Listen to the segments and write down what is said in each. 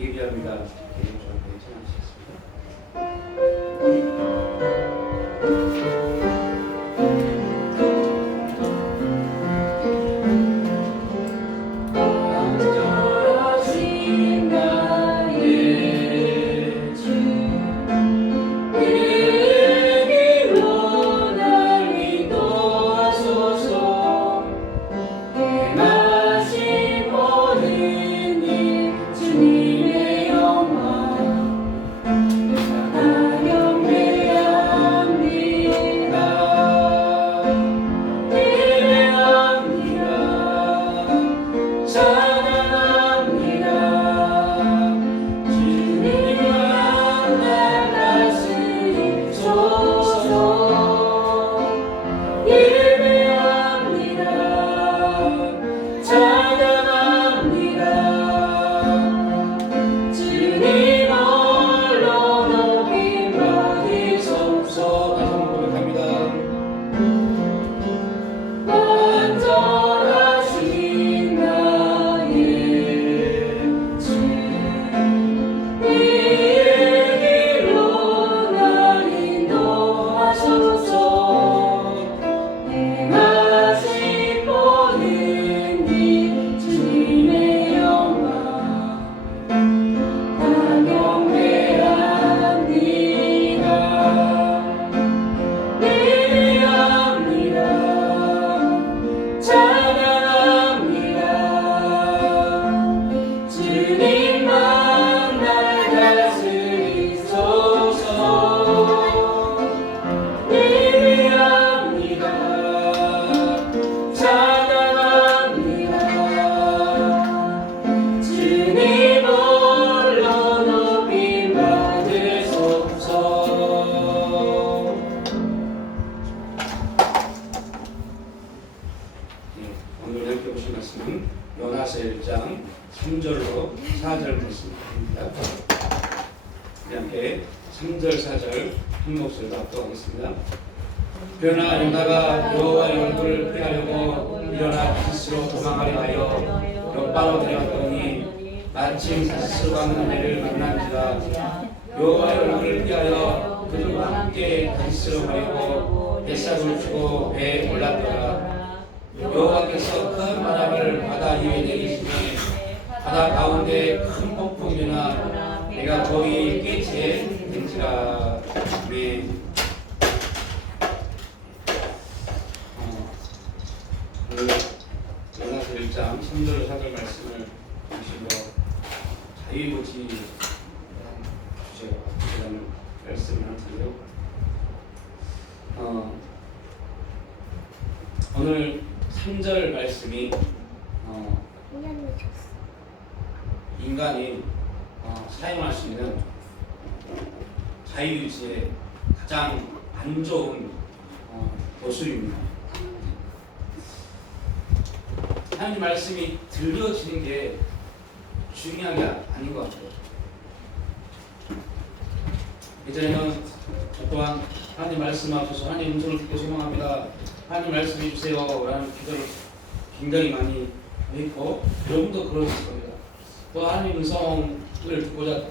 예비합니다. 개인적으로 전하시겠습니다. 오늘 함께 보신 말씀은 요나서 1장 3절로 4절 말씀입니다. 우리 함께 3절 4절 한 목소리로 합독하겠습니다. 그러나 요나가 여호와의 얼굴을 피하려고 일어나 다시스로 도망하려 하여 옆바로 내려갔더니 마침 다시스로 가는 배를 만난지라. 여호와의 얼굴을 피하여 그들과 함께 다시스로 가려고 뱃삭을 주고 배에 올랐더라. 여호와께서 큰 바람을 바다 위에 내리시니 바다 가운데 큰 폭풍이 일어나 내가 거의 깨지게 된지라. 아멘. 오늘 요나서 1장 3절 4절 말씀을 보시고 자유의지 주제라는 말씀을 하는데요. 오늘 3절 말씀이 인간이 사용할 수 있는 자유의지의 가장 안 좋은 모습입니다. 하나님 말씀이 들려지는 게 중요한 게 아닌 것 같아요. 예전에는 또한 하나님 말씀하셔서 하나님 음성을 듣고 소망합니다. 하나님 말씀해 주세요 라는 기도를 굉장히 많이 했고 여러분도 그러실 겁니다. 또 하나님 음성을 듣고자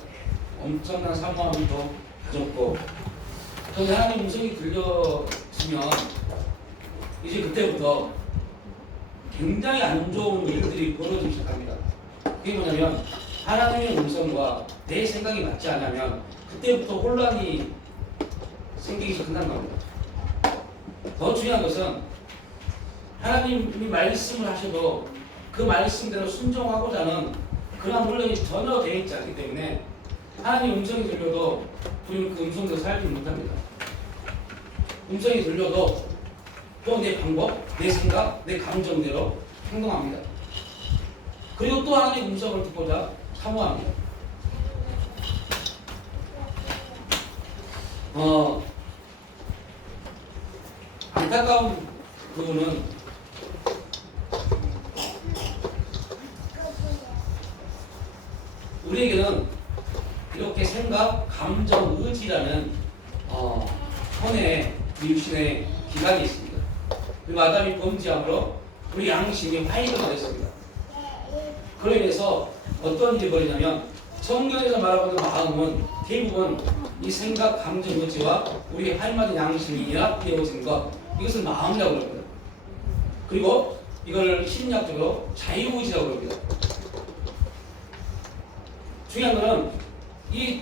엄청난 사모함도 가졌고 그런데 하나님 음성이 들려지면 이제 그때부터 굉장히 안 좋은 일들이 벌어지기 시작합니다. 그게 뭐냐면 하나님의 음성과 내 생각이 맞지 않으면 그때부터 혼란이 생기기 시작한다는 겁니다. 더 중요한 것은 하나님이 말씀을 하셔도 그 말씀대로 순종하고자 하는 그런 훈련이 전혀 되어 있지 않기 때문에 하나님 음성이 들려도 우리는 그 음성대로 살지 못합니다. 음성이 들려도 또 내 방법, 내 생각, 내 감정대로 행동합니다. 그리고 또 하나님 음성을 듣고자 사모합니다. 안타까운 부분은 우리에게는 이렇게 생각, 감정, 의지라는 손에 이유신의 기관이 있습니다. 그리고 아담이 범죄함으로 우리 양심이 화이도가 됐습니다. 그로 인해서 어떤 일이 벌이냐면 성경에서 말하고 있는 마음은 대부분 이 생각, 감정, 의지와 우리 할머니 양심이 연합되어진 것, 이것을 마음이라고 합니다. 그리고 이걸 심리학적으로 자유의지라고 합니다. 중요한 것은 이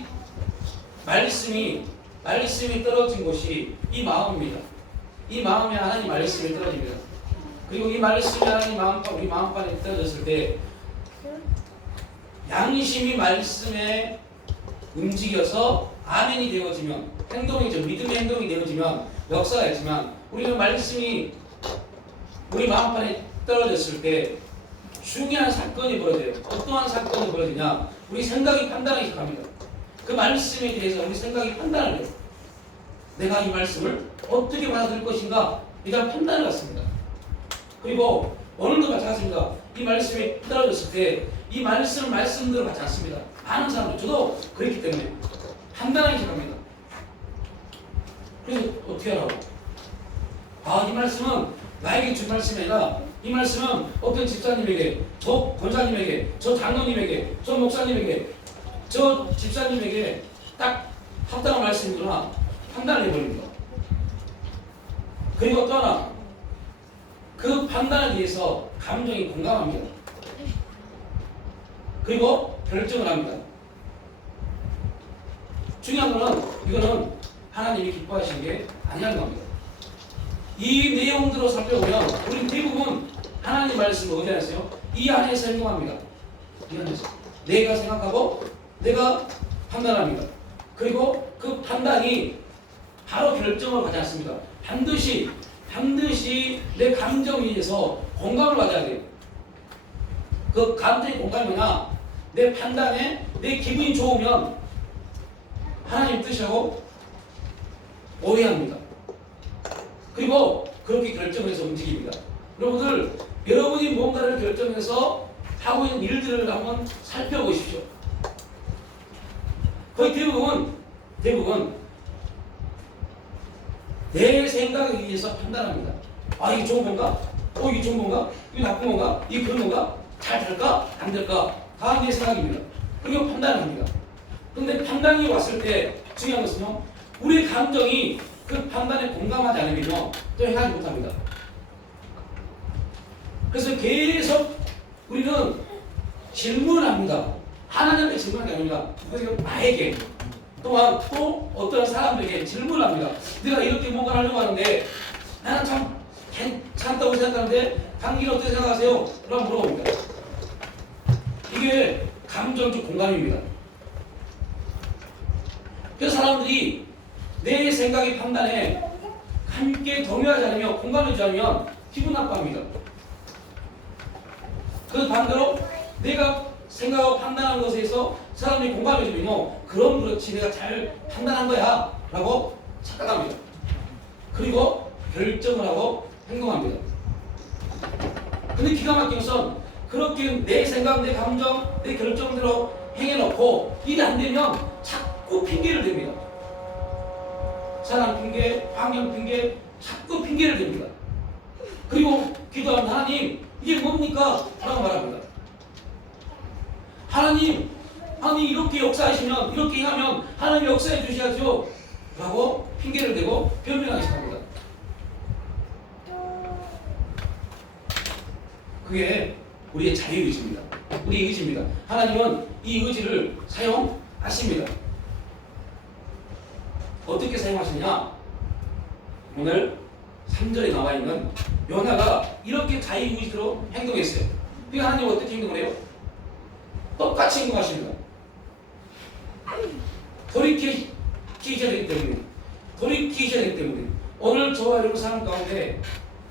말씀이 떨어진 곳이 이 마음입니다. 이 마음에 하나님 말씀이 떨어집니다. 그리고 이 말씀이 하나님 마음과 우리 마음판에 떨어졌을 때 양심이 말씀에 움직여서 아멘이 되어지면 행동이죠. 믿음의 행동이 되어지면 역사가 있지만 우리는 말씀이 우리 마음판에 떨어졌을 때 중요한 사건이 벌어져요. 어떠한 사건이 벌어지냐? 우리 생각이 판단하기 시작합니다. 그 말씀에 대해서 우리 생각이 판단을 해요. 내가 이 말씀을 어떻게 받아들일 것인가? 이런 판단을 갖습니다. 그리고 오늘도 마찬가지입니다. 이 말씀이 떨어졌을 때 이 말씀을 말씀대로 받지 않습니다. 많은 사람들, 저도 그랬기 때문에 판단하기 시작합니다. 그래서 어떻게 하라고? 이 말씀은 나에게 준 말씀이 아니라 이 말씀은 어떤 집사님에게, 저 권사님에게, 저 장로님에게, 저 목사님에게, 저 집사님에게 딱 합당한 말씀이구나 판단을 해버립니다. 그리고 또 하나, 그 판단에 대해서 감정이 공감합니다. 그리고 결정을 합니다. 중요한 것은 이거는 하나님이 기뻐하시는 게 아니라는 겁니다. 이 내용들을 살펴보면 우리는 대부분 하나님 말씀을 어디 안에서요? 이 안에서 행동합니다. 이 안에서 내가 생각하고 내가 판단합니다. 그리고 그 판단이 바로 결정을 가지 않습니다. 반드시 내 감정에 의해서 공감을 받아야 돼요. 그 감정의 공감이 뭐냐? 내 판단에 내 기분이 좋으면 하나님 뜻이라고 오해합니다. 그리고 그렇게 결정을 해서 움직입니다. 여러분이 뭔가를 결정해서 하고 있는 일들을 한번 살펴보십시오. 거의 대부분 내 생각에 의해서 판단합니다. 이게 좋은 건가? 이게 좋은 건가? 이게 나쁜 건가? 이게 그런 건가? 잘 될까? 안 될까? 다 내 생각입니다. 그리고 판단을 합니다. 그런데 판단이 왔을 때 중요한 것은요, 우리의 감정이 그 판단에 공감하지 않으면요, 또 행하지 못합니다. 그래서 계속 우리는 질문을 합니다. 하나님께 질문하는 게 아닙니다. 나에게 또한 또 어떤 사람들에게 질문을 합니다. 내가 이렇게 뭔가 하려고 하는데 나는 참 괜찮다고 생각하는데 당신은 어떻게 생각하세요? 라고 물어봅니다. 이게 감정적 공감입니다. 그래서 사람들이 내 생각의 판단에 함께 동의하지 않으며 공감하지 않으면 기분 나빠합니다. 그 반대로 내가 생각하고 판단하는 것에 대해서 사람들이 공감해주면 그럼 그렇지 내가 잘 판단한 거야 라고 착각합니다. 그리고 결정을 하고 행동합니다. 근데 기가 막힌 것은 그렇게 내 생각, 내 감정, 내 결정대로 행해놓고 일이 안 되면 자꾸 핑계를 댑니다. 사람 핑계, 환경 핑계, 자꾸 핑계를 댑니다. 그리고 기도하면 하나님 이게 뭡니까? 라고 말합니다. 하나님 이렇게 역사하시면 이렇게 하면 하나님 역사해 주셔야죠 라고 핑계를 대고 변명하기 시작합니다. 그게 우리의 자유의지입니다. 우리의 의지입니다. 하나님은 이 의지를 사용하십니다. 어떻게 사용하시냐? 오늘 3절에 나와 있는 요나가 이렇게 자유의지로 행동했어요. 그러니까 하나님은 어떻게 행동을 해요? 똑같이 행동하십니다. 돌이키셔야 되기 때문에 오늘 저와 여러분 삶 가운데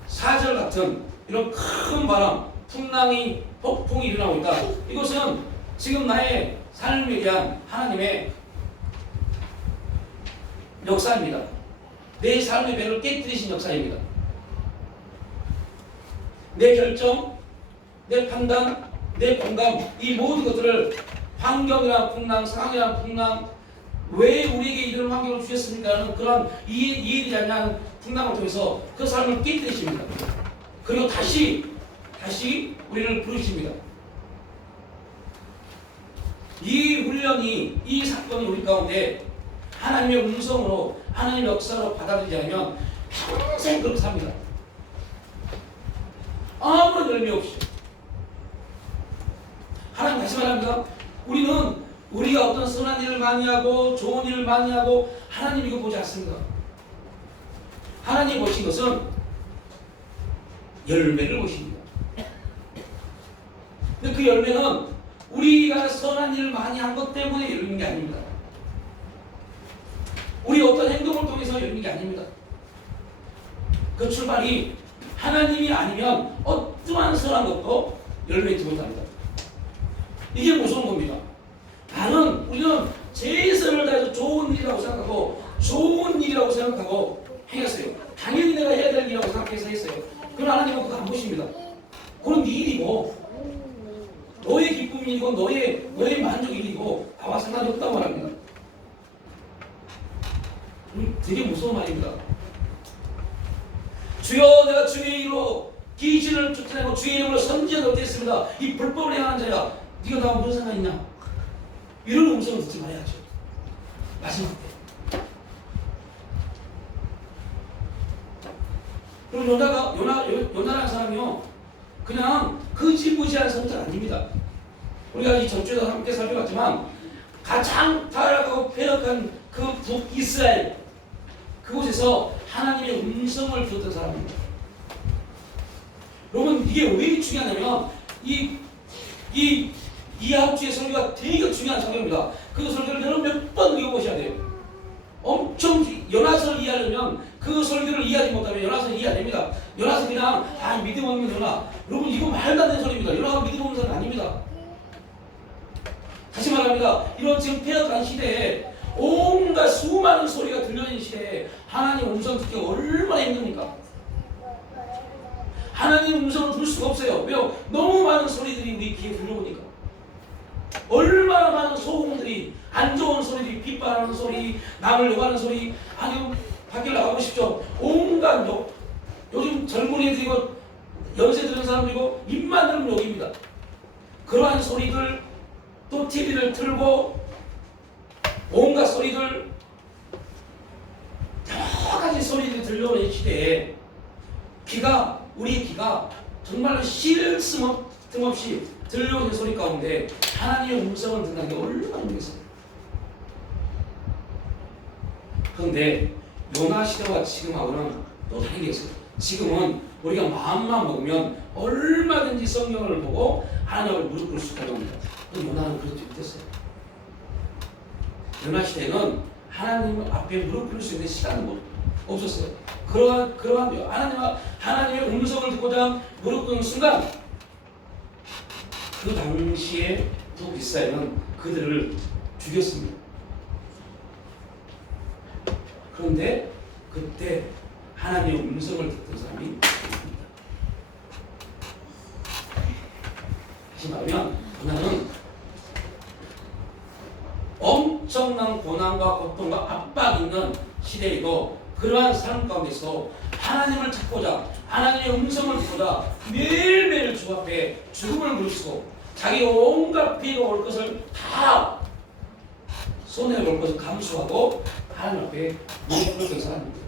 4절 같은 이런 큰 바람, 풍랑이, 폭풍이 일어나고 있다. 이것은 지금 나의 삶에 대한 하나님의 역사입니다. 내 삶의 배를 깨뜨리신 역사입니다. 내 결정, 내 판단, 내 공감, 이 모든 것들을 환경이란 풍랑, 상황이란 풍랑, 왜 우리에게 이런 환경을 주셨습니까? 하는 그런 이해되지 않는 풍랑을 통해서 그 삶을 깨뜨리십니다. 그리고 다시 우리를 부르십니다. 이 훈련이, 이 사건이 우리 가운데 하나님의 음성으로, 하나님의 역사로 받아들이지 않으면 평생 그렇게 삽니다. 아무런 열매 없이. 하나님 다시 말합니다. 우리가 어떤 선한 일을 많이 하고 좋은 일을 많이 하고 하나님 이거 보지 않습니다. 하나님 보신 것은 열매를 보십니다. 근데 그 열매는 우리가 선한 일을 많이 한 것 때문에 열리는 게 아닙니다. 우리 어떤 행동을 통해서 열리는 게 아닙니다. 그 출발이 하나님이 아니면 어떠한 선한 것도 열매지 못합니다. 이게 무서운 겁니다. 우리는 최선을 다해서 좋은 일이라고 생각하고 좋은 일이라고 생각하고 행했어요. 당연히 내가 해야 될 일이라고 생각해서 했어요. 그러나 하나님은 그거 안 보십니다. 그건 네 일이고 너의 기쁨이고 너의 만족이고 나와 상관이 없다고 말합니다. 되게 무서운 말입니다. 주여 내가 주의 이름으로 귀신을 쫓아내고 주의 이름으로 선지자를 얻겠습니다. 이 불법을 행하는 자야 네가 나와 무슨 상관 있냐? 이런 음성을 듣지 말아야죠. 마지막 때. 그리고 요나라는 사람이요 그냥 거지무지한 성자가 아닙니다. 우리가 이 전주에도 함께 살펴봤지만 가장 타락하고 폐역한 그 북이스라엘 그곳에서 하나님의 음성을 들었던 사람입니다. 여러분 이게 왜 중요하냐면 이 아홉주의 설교가 되게 중요한 설교입니다. 그 설교를 여러분 몇 번 읽어보셔야 돼요. 엄청 요나서를 이해하려면 그 설교를 이해하지 못하면 요나서는 이해 안 됩니다. 요나서 그냥 믿음 없는 요나. 여러분 이거 말도 안 되는 소리입니다. 요나가 믿음 없는 사람 아닙니다. 다시 말합니다. 이런 지금 폐역한 시대에 온갖 수많은 소리가 들려있는 시대에 하나님 음성 듣기가 얼마나 힘듭니까? 하나님 음성을 들을 수가 없어요. 왜요? 너무 많은 소리들이 우리 귀에 들려오니까. 얼마나 많은 소음들이, 안 좋은 소리들이, 빗발하는 소리, 남을 욕하는 소리, 아니면 밖에 나가보십시오. 온갖 욕. 요즘 젊은이들이고 연세 드는 사람들이고 입만 들면 욕입니다. 그러한 소리들, 또 TV를 틀고 온갖 소리들, 여러 가지 소리들이 들려오는 시대에 우리의 귀가 정말로 쉴 틈 없이 들려오는 소리 가운데 하나님의 음성을 듣는 게 얼마나 힘들겠어요. 그런데 요나 시대와 지금하고는 또 다른 게 있어요. 지금은 우리가 마음만 먹으면 얼마든지 성경을 보고 하나님을 무릎 꿇을 수 있다고 합니다. 요나는 그렇지 못했어요. 요나 시대는 하나님 앞에 무릎 꿇을 수 있는 시간은 없었어요. 그러한 하나님의 음성을 듣고자 무릎 꿇는 순간 그 당시에 북이스라엘은 그들을 죽였습니다. 그런데 그때 하나님의 음성을 듣던 사람이 있습니다. 다시 말하면 요나는 엄청난 고난과 고통과 압박이 있는 시대이고 그러한 삶 가운데서 하나님을 찾고자 하나님의 음성을 듣고자 매일매일 주 앞에 죽음을 무릅쓰고 자기 온갖 피해가 올 것을 다 손해가 올 것을 감수하고 하나님 앞에 무릎 꿇는 사람입니다.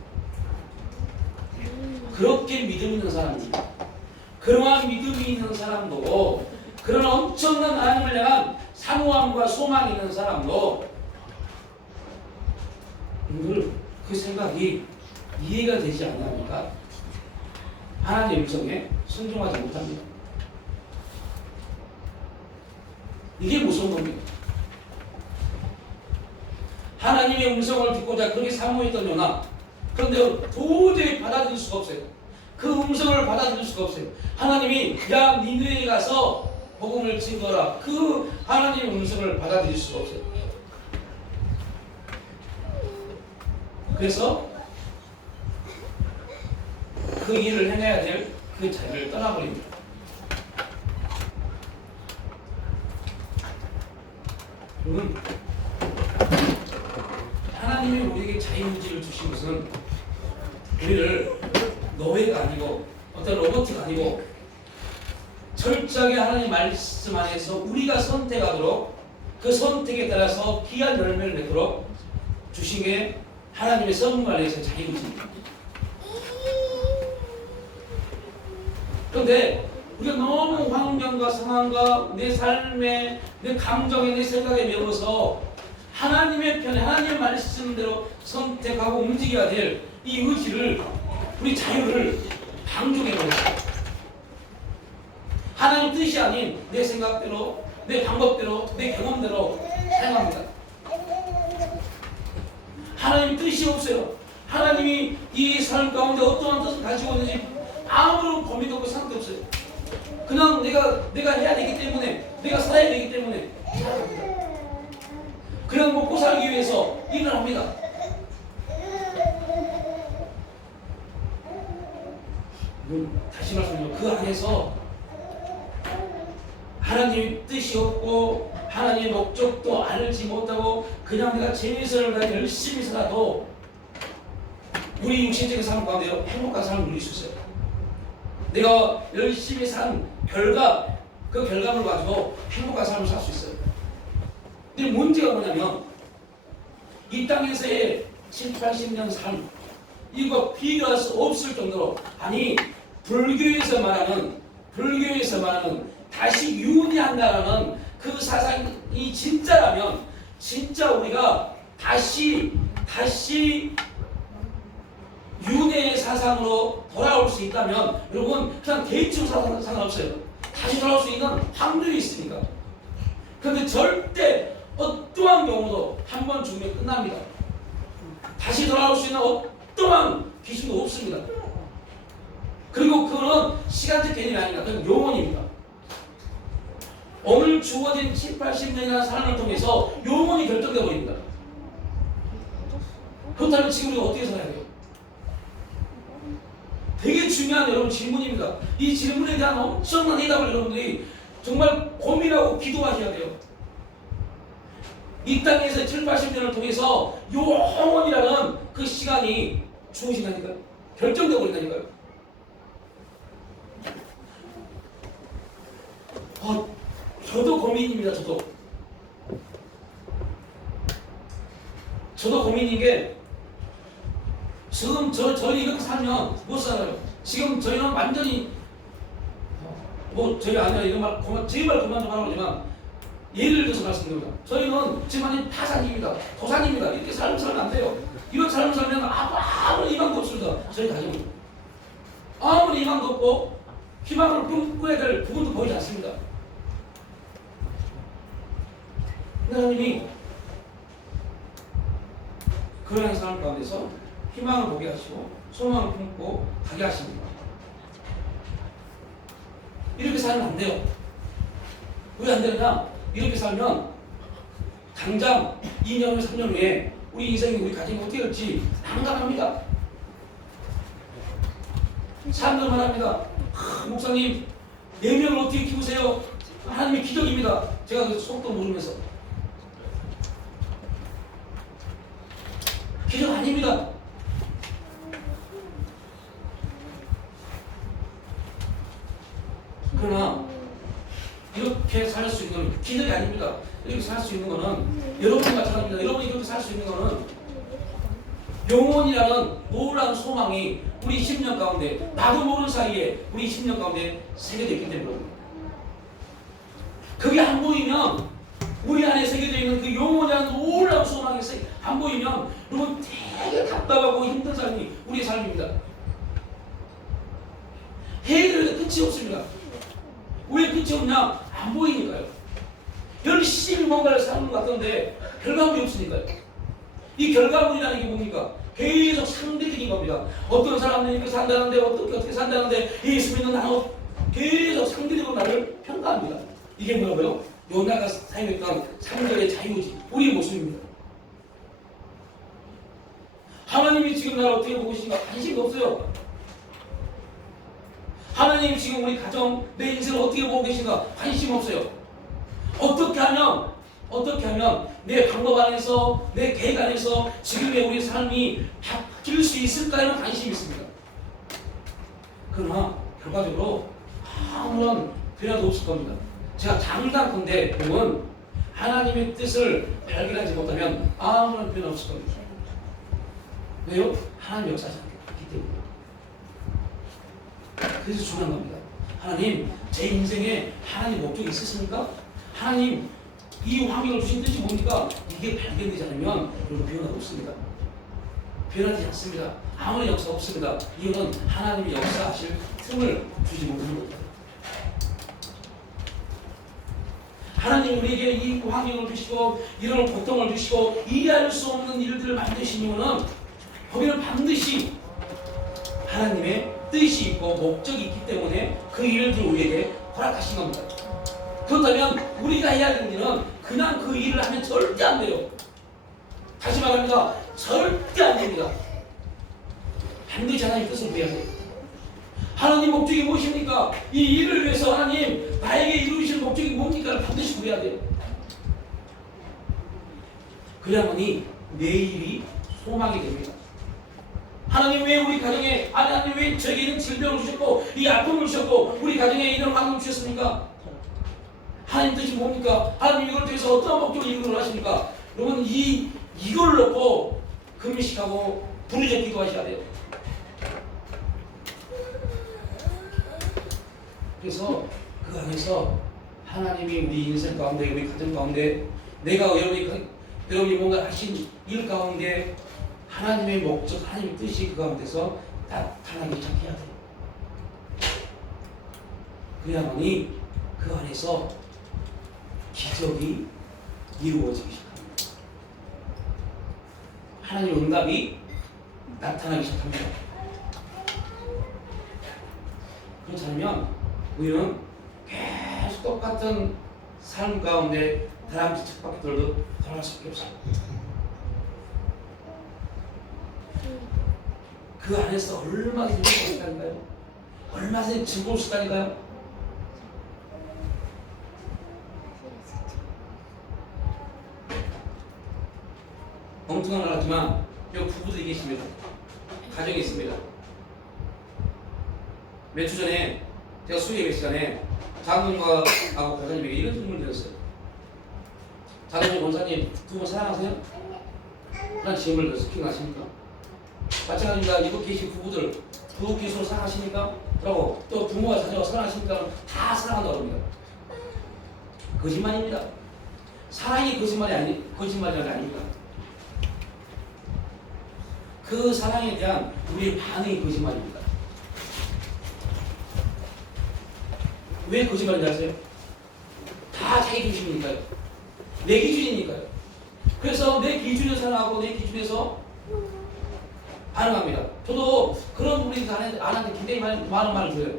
그렇게 믿음 있는 사람입니다. 그러한 믿음이 있는 사람도 그런 엄청난 하나님을 향한 사모함과 소망이 있는 사람도 늘 그 생각이 이해가 되지 않으니까 하나님의 음성에 순종하지 못합니다. 이게 무서운 겁니다. 하나님의 음성을 듣고자 그렇게 사모했던 요나 그런데 도저히 받아들일 수가 없어요. 그 음성을 받아들일 수가 없어요. 하나님이 야 니느웨에 가서 복음을 증거하라. 그 하나님의 음성을 받아들일 수가 없어요. 그래서 그 일을 해내야 될 그 자리를 떠나버립니다. 여러분, 하나님이 우리에게 자유의지를 주신 것은 우리를 노예가 아니고 어떤 로봇이 아니고 철저하게 하나님 말씀 안에서 우리가 선택하도록 그 선택에 따라서 귀한 열매를 맺도록 주신 게 하나님의 선물 안에서 자유입니다. 그런데 우리가 너무 환경과 상황과 내 삶에, 내 감정에, 내 생각에 매워서 하나님의 편에 하나님의 말씀대로 선택하고 움직여야 될 이 의지를, 우리 자유를 방종해버렸어요. 하나님 뜻이 아닌 내 생각대로, 내 방법대로, 내 경험대로 사용합니다. 하나님 뜻이 없어요. 하나님이 이 삶 가운데 어떠한 뜻을 가지고 있는지 아무런 고민도 없고 상관도 없어요. 그냥 내가 해야 되기 때문에, 내가 살아야 되기 때문에 살아갑니다. 그냥 먹고 살기 위해서 일을 합니다. 다시 말씀드리면 그 안에서 하나님의 뜻이 없고 하나님의 목적도 알지 못하고 그냥 내가 재미있어를 가지고 열심히 살아도 우리 육신적인 삶 가운데 행복한 삶을 누릴 수 있어요. 내가 열심히 산 결과, 그 결과를 가지고 행복한 삶을 살 수 있어요. 근데 문제가 뭐냐면 이 땅에서의 7, 80년 삶, 이거 비교할 수 없을 정도로, 아니 불교에서 말하는 다시 윤회한다라는 그 사상이 진짜라면, 진짜 우리가 다시 윤회의 사상으로 돌아올 수 있다면, 여러분 그냥 대충 상관없어요. 다시 돌아올 수 있는 확률이 있으니까. 그런데 절대 어떠한 경우도 한 번 죽으면 끝납니다. 다시 돌아올 수 있는 어떠한 기준도 없습니다. 그리고 그거는 시간적 개념이 아닙니다. 그건 영혼입니다. 오늘 주어진 7, 80년이라는 삶을 통해서 영혼이 결정되어 버립니다. 그렇다면 지금 우리가 어떻게 살아야 돼요? 되게 중요한 여러분 질문입니다. 이 질문에 대한 엄청난 해답을 여러분들이 정말 고민하고 기도하셔야 돼요. 이 땅에서 7, 80년을 통해서 영혼이라는 그 시간이 주어진다니까요. 결정되어 버린다니까요. 저도 고민입니다. 저도 고민인 게, 지금 저희 이렇게 살면 못 살아요. 지금 저희는 완전히 저희 아니라 이런 말 제발 그만 좀 하라지만 예를 들어서 말씀드립니다. 저희는 지금 완전 파산입니다. 도산입니다. 이렇게 살면 안 돼요. 이런 삶을 살면 아무런 희망도 없습니다. 저희 가정은 아무런 희망도 없고 희망을 꿈꿔야 될 부분도 보이지 않습니다. 하나님이 그러한 삶 가운데서 희망을 보게 하시고 소망을 품고 가게 하십니다. 이렇게 살면 안 돼요. 왜 안 되느냐? 이렇게 살면 당장 2년 후, 3년 후에 우리 인생이, 우리 가정이 어떻게 될지 난감합니다. 사람들 말합니다. 목사님 4명을 어떻게 키우세요? 하나님의 기적입니다. 제가 그 속도 모르면서. 기적 아닙니다. 그러나 이렇게 살 수 있는 건 기적이 아닙니다. 이렇게 살 수 있는 거는 여러분이 마찬가지입니다. 여러분이 이렇게 살 수 있는 거는 영혼이라는 놀라운 소망이 우리 10년 가운데, 나도 모르는 사이에 우리 10년 가운데 새겨져 있기 때문입니다. 그게 안 보이면, 우리 안에 새겨져 있는 그 영혼이라는 놀라운 소망이 안 보이면 여러분 되게 답답하고 힘든 삶이 우리의 삶입니다. 해야 될 끝이 없습니다. 왜 끝이 없냐? 안 보이니까요. 열심히 뭔가를 사는 것 같던데 결과물이 없으니까요. 이 결과물이라는 게 뭡니까? 계속 상대적인 겁니다. 어떤 사람들이 이렇게 산다는데, 어떻게 산다는데, 예수 믿는 나는 계속 상대적으로 나를 평가합니다. 이게 뭐라고요? 요나가 사용했던 3절의 자유지, 우리의 모습입니다. 하나님이 지금 나를 어떻게 보고 계신가 관심이 없어요. 하나님 지금 우리 가정, 내 인생을 어떻게 보고 계신가 관심 없어요. 어떻게 하면 내 방법 안에서, 내 계획 안에서 지금의 우리 삶이 바뀔 수 있을까에는 관심이 있습니다. 그러나 결과적으로 아무런 변화도 없을 겁니다. 제가 장담컨대 보면 하나님의 뜻을 발견하지 못하면 아무런 변화 없을 겁니다. 왜요? 하나님 역사하지 않기 때문에. 그래서 중요한 겁니다. 하나님, 제 인생에 하나님 목적이 있으십니까? 하나님, 이 환경을 주신 뜻이 뭡니까? 이게 발견되지 않으면 여러분 변화가 없습니다. 변하지 않습니다. 아무런 역사 없습니다. 이유는 하나님이 역사하실 틈을 주지 못하는 겁니다. 하나님 우리에게 이 환경을 주시고 이런 고통을 주시고 이해할 수 없는 일들을 만드신 이유는 거기는 반드시 하나님의 뜻이 있고 목적이 있기 때문에 그 일을 우리에게 허락하신 겁니다. 그렇다면 우리가 해야 되는 일은 그냥 그 일을 하면 절대 안 돼요. 다시 말합니다. 절대 안 됩니다. 반드시 하나님 뜻을 구해야 돼요. 하나님 목적이 무엇입니까? 이 일을 위해서 하나님 나에게 이루실 목적이 뭡니까? 반드시 구해야 돼요. 그래야만이 내 일이 소망이 됩니다. 하나님 왜 우리 가정에 하나님 왜 저에게 있는 질병을 주셨고 이 아픔을 주셨고 우리 가정에 이런 환경을 주셨습니까? 하나님 뜻이 뭡니까? 하나님 이걸 통해서 어떤 목적을 이루기를 하십니까? 여러분 이걸 놓고 금식하고 부르짖 기도하셔야 돼요. 그래서 그 안에서 하나님이 우리 인생 가운데 우리 가정 가운데 내가 여러분이 뭔가 하신 일 가운데 하나님의 목적, 하나님의 뜻이 그 가운데서 나타나기 시작해야 돼요. 그래야만이 그 안에서 기적이 이루어지기 시작합니다. 하나님의 응답이 나타나기 시작합니다. 그렇지 않으면 우리는 계속 똑같은 삶 가운데 다람쥐 쳇바퀴 돌듯 돌아갈 수밖에 없어요. 그 안에서 얼마나 힘을 쓰다니까요? 얼마나 즐거울 수다니까요? 엉뚱한 말 같지만 여기 부부들이 계십니다. 가정이 있습니다. 몇 주 전에 제가 수요 예배 시간에 장로님하고 권사님에게 이런 질문을 드렸어요. 장로님, 권사님 두 분 사랑하세요? 그런 질문을 드렸어요. 기억나십니까? 마찬가지입니다. 이곳 계신 부부들 부부 서로 사랑하십니까? 라고 또 부모와 자녀가 사랑하십니까? 다 사랑한다고 합니다. 거짓말입니다. 사랑이 거짓말이 아닙니다. 그 사랑에 대한 우리의 반응이 거짓말입니다. 왜 거짓말인지 아세요? 다 자기 중심이니까요. 내 기준이니까요. 그래서 내 기준에서 사랑하고 내 기준에서 반응합니다. 저도 그런 분이 아내한테 굉장히 많은 말을 들어요.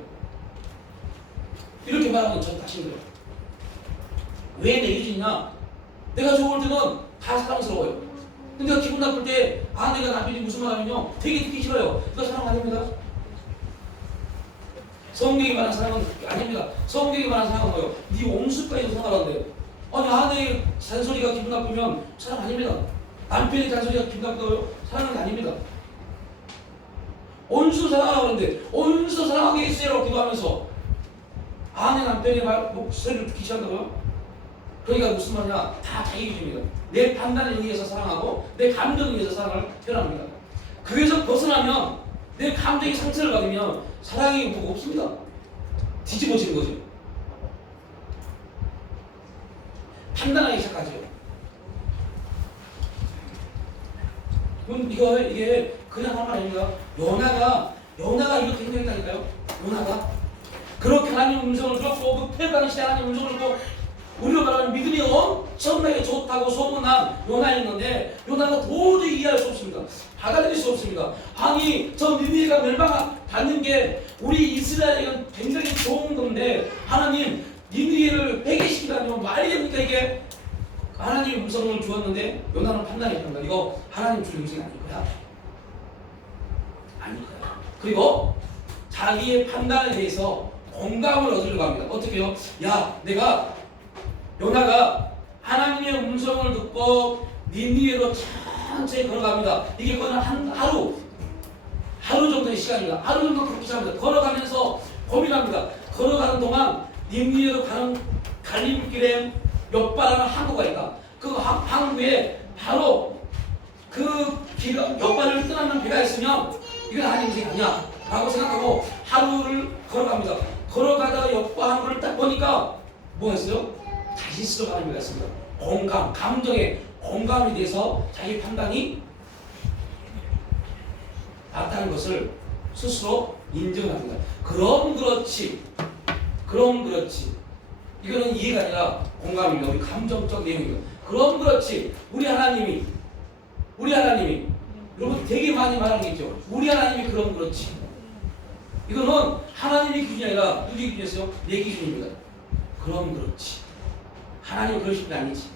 이렇게 말하면 저 다시 힘들어요. 왜 내 기준이냐? 내가 좋을 때는 다 사랑스러워요. 근데 기분 나쁠 때 아내가 남편이 무슨 말 하면요 되게 듣기 싫어요. 그거 사랑 아닙니다. 성경이 말하는 사랑은 아닙니다. 성경이 말하는 사랑은 뭐예요? 네 온수까지도 사랑한대요. 아니 아내의 잔소리가 기분 나쁘면 사랑 아닙니다. 남편의 잔소리가 기분 나쁘다고요? 사랑은 아닙니다. 온수 사랑하라고 하는데 온수 사랑하게 해주세요라고 기도하면서 아내 남편의 목소리를 듣기 싫어한다고요? 그러니까 무슨 말이냐? 다 자기 기준입니다. 내 판단에 의해서 사랑하고 내 감정에 의해서 사랑을 표현합니다. 그래서 벗어나면 내 감정이 상처를 받으면 사랑이 뭐가 없습니다. 뒤집어지는 거죠. 판단하기 시작하죠. 이게 그냥 하는 말 아닙니다. 요나가 이렇게 행동했다니까요. 요나가 그렇게 하나님 음성을 듣고 그 패배하는 시대 하나님 음성을 듣고 우리로 말하면 믿음이 엄청나게 좋다고 소문난 요나였는데 요나가 도저히 이해할 수 없습니다. 받아들일 수 없습니다. 아니 저 니느웨가 멸망받는 게 우리 이스라엘에게는 굉장히 좋은 건데 하나님 니느웨를 회개시키다니 말이 됩니까 이게? 하나님의 음성을 주었는데 요나는 판단했답니다. 이거 하나님 줄 음성이 아닐 거야. 아닐 거야. 그리고 자기의 판단에 대해서 공감을 얻으려고 합니다. 어떻게요? 야 요나가 하나님의 음성을 듣고 니느웨로 천천히 걸어갑니다. 이게 거의 하루 정도의 시간입니다. 하루 정도 그렇게 시작합니다. 걸어가면서 고민합니다. 걸어가는 동안 니느웨로 가는 갈림길에 옆바라는 항구가 있다. 그 항구에 바로 그 비가 옆바를 떠나는 배가 있으면 이건 하나님이 아니야 라고 생각하고 하루를 걸어갑니다. 걸어가다가 옆바 항구를 딱 보니까 뭐가 있어요? 다시 스스로 하나님이 있습니다. 공감, 감정에 공감이 돼서 자기 판단이 맞다는 것을 스스로 인정합니다. 그럼 그렇지. 이거는 이해가 아니라 공감입니다. 우리 감정적 내용입니다. 그럼 그렇지. 우리 하나님이 여러분 되게 많이 말하는 게 있죠. 우리 하나님이 그럼 그렇지. 이거는 하나님의 기준이 아니라 누구의 기준이었어요? 내 기준입니다. 그럼 그렇지. 하나님은 그러신 분 아니지.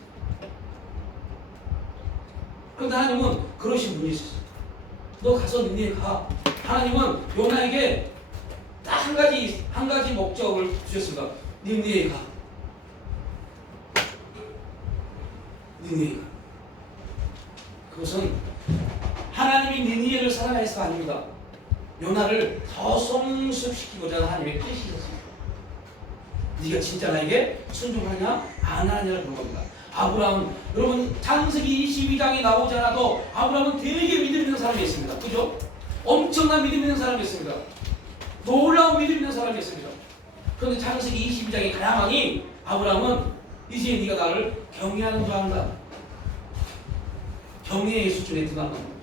그런데 하나님은 그러신 분이 있었어요. 너 가서 니네 가. 하나님은 요나에게 딱 한 가지 목적을 주셨습니다. 니네 가. 니네 가. 그것은 하나님이 니느웨를 살아내서가 아닙니다. 요나를 더 성숙시키고자 하는 하나님의 뜻이 있었습니다. 네가 진짜 나에게 순종하냐 안 하냐를 그런 겁니다. 아브라함, 여러분 창세기 22장에 나오지 않아도 아브라함은 되게 믿음 있는 사람이었습니다. 그죠? 엄청난 믿음 있는 사람이었습니다. 놀라운 믿음 있는 사람이었습니다. 그런데 창세기 22장에 가야만이 아브라함은 이제 네가 나를 경외하는 줄 안다. 경외의 수준에 들어간 겁니다.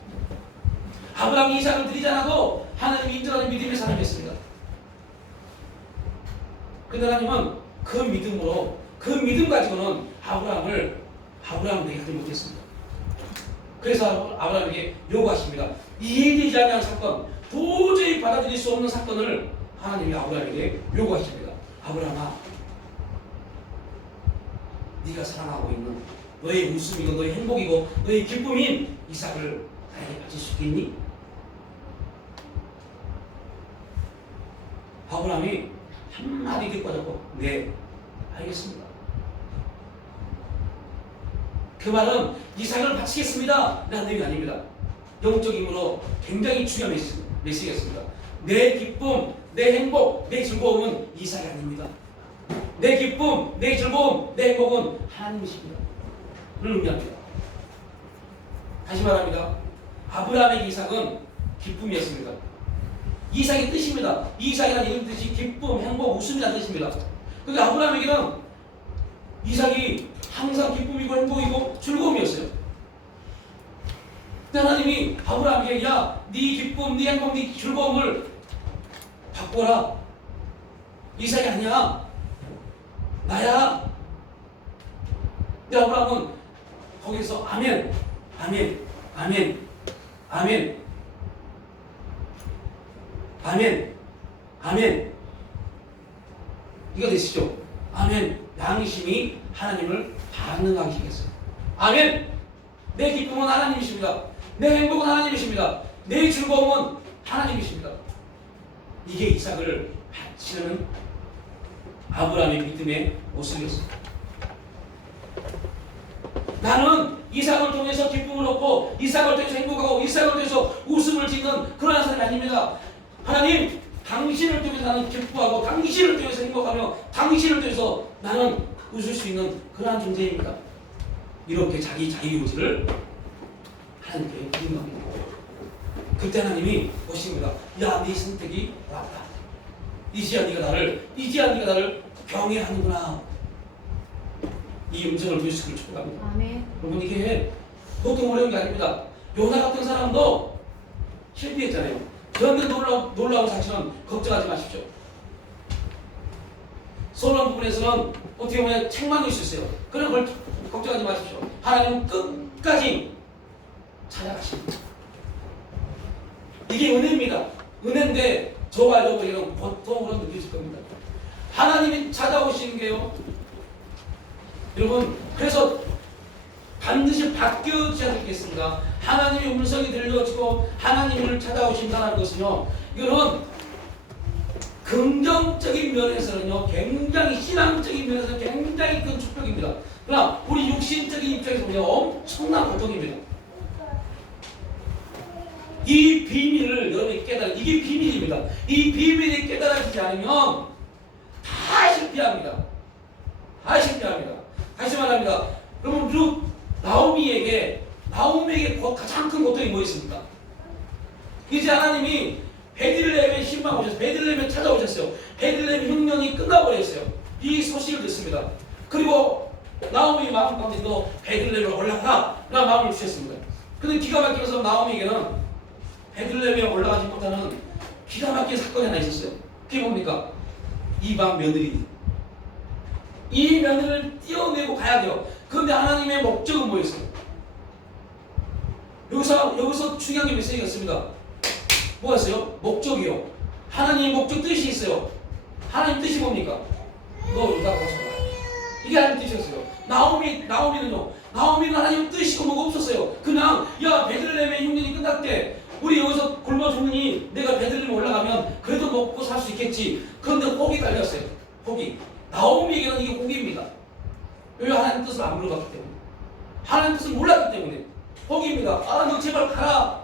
아브라함이 이삭을 드리지 않아도 하나님이 인정하는 믿음의 사람이었습니다. 그런데 하나님은 그 믿음으로 그 믿음 가지고는 아브라함을 되게 하지 못했습니다. 그래서 아브라함에게 요구하십니다. 이해되지 않는 사건, 도저히 받아들일 수 없는 사건을 하나님이 아브라함에게 요구하십니다. 아브라함아, 네가 사랑하고 있는 너의 웃음이고 너의 행복이고 너의 기쁨인 이삭을 나에게 바칠 수 있겠니? 아브라함이 한마디 듣고 하자고 네, 알겠습니다. 그 말은 이삭을 바치겠습니다 라는 의미가 아닙니다. 영적 힘으로 굉장히 중요한 메시지였습니다. 내 기쁨, 내 행복, 내 즐거움은 이삭이 아닙니다. 내 기쁨, 내 즐거움, 내 행복은 하나님이십니다. 그걸 의미합니다. 다시 말합니다. 아브라함의 이삭은 기쁨이었습니다. 이삭의 뜻입니다. 이삭이라는 이름 뜻이 기쁨, 행복, 웃음이라는 뜻입니다. 그런데 아브라함에게는 이삭이 항상 기쁨이고 행복이고 즐거움이었어요. 근데 하나님이 아브라함에게 야, 네 기쁨, 네 행복, 네 즐거움을 바꿔라. 이삭이 아니야. 나야. 근데 아브라함은 거기서 아멘, 아멘, 아멘, 아멘, 아멘, 아멘. 이거 되시죠? 아멘. 양심이 하나님을 반응하게 하겠어요. 아멘. 내 기쁨은 하나님이십니다. 내 행복은 하나님이십니다. 내 즐거움은 하나님이십니다. 이게 이삭을 바치는 아브라함의 믿음의 모습이었습니다. 나는 이삭을 통해서 기쁨을 얻고 이삭을 통해서 행복하고 이삭을 통해서 웃음을 짓는 그런 사람이 아닙니다. 하나님, 당신을 통해서 나는 기뻐하고 당신을 통해서 행복하며 당신을 통해서 나는 웃을 수 있는 그러한 존재입니다. 이렇게 자기 자유의지를 하나님께 드린 겁니다. 그때 하나님이 보십니다. 야, 네 선택이 왔다. 이제야 네가 나를 경외하는구나. 이 음성을 들을 수 있기를 축복합니다. 아멘. 여러분, 이게 보통 어려운 게 아닙니다. 요나 같은 사람도 실패했잖아요. 그런데 놀라운 사실은 걱정하지 마십시오. 솔로몬 부분에서는 어떻게 보면 책망일 수 있어요. 그런 걸 걱정하지 마십시오. 하나님은 끝까지 찾아가십니다. 이게 은혜입니다. 은혜인데 저와 여러분에게는 보통으로 느끼실 겁니다. 하나님이 찾아오시는 게요. 여러분, 그래서 반드시 바뀌어지지 않겠습니다. 하나님의 음성이 들려지고 하나님을 찾아오신다는 것은요, 이거는 긍정적인 면에서는요, 굉장히 신앙적인 면에서 굉장히 큰 축복입니다. 그러나 우리 육신적인 입장에서 보면 엄청난 고통입니다. 이 비밀을 여러분이 이게 비밀입니다. 이 비밀이 깨달아지지 않으면 다 실패합니다. 다시 말합니다. 그러면 루 나오미에게 가장 큰 고통이 뭐였습니까? 이제 하나님이 베들레헴에 신방 오셨어요. 베들레헴에 찾아오셨어요. 베들레헴 흉년이 끝나버렸어요. 이 소식을 듣습니다. 그리고 나오미 마음 가운데 너 베들레헴으로 올라가라 라는 마음을 주셨습니다. 근데 기가 막혀서 나오미에게는 베들레헴에 올라가지 못하는 기가 막힌 사건이 하나 있었어요. 그게 뭡니까? 이방 며느리. 이 며느리를 띄어내고 가야 돼요. 그런데 하나님의 목적은 뭐였어요? 여기서 중요한 게 메시지가 있습니다. 뭐였어요? 목적이요. 하나님의 목적 뜻이 있어요. 하나님 뜻이 뭡니까? 너 유다 가져가. 이게 하나님 뜻이었어요. 나오미는요. 나오미는 하나님 뜻이고 뭐가 없었어요. 그냥 야 베들레헴의 흉년이 끝났대. 우리 여기서 굶어 죽으니 내가 베들레헴 올라가면 그래도 먹고 살 수 있겠지. 그런데 혹이 달렸어요. 혹이. 나오미에게는 이게 혹입니다. 왜 하나님 뜻을 안 물어봤기 때문에. 하나님 뜻을 몰랐기 때문에. 혹입니다. 아, 너 제발 가라.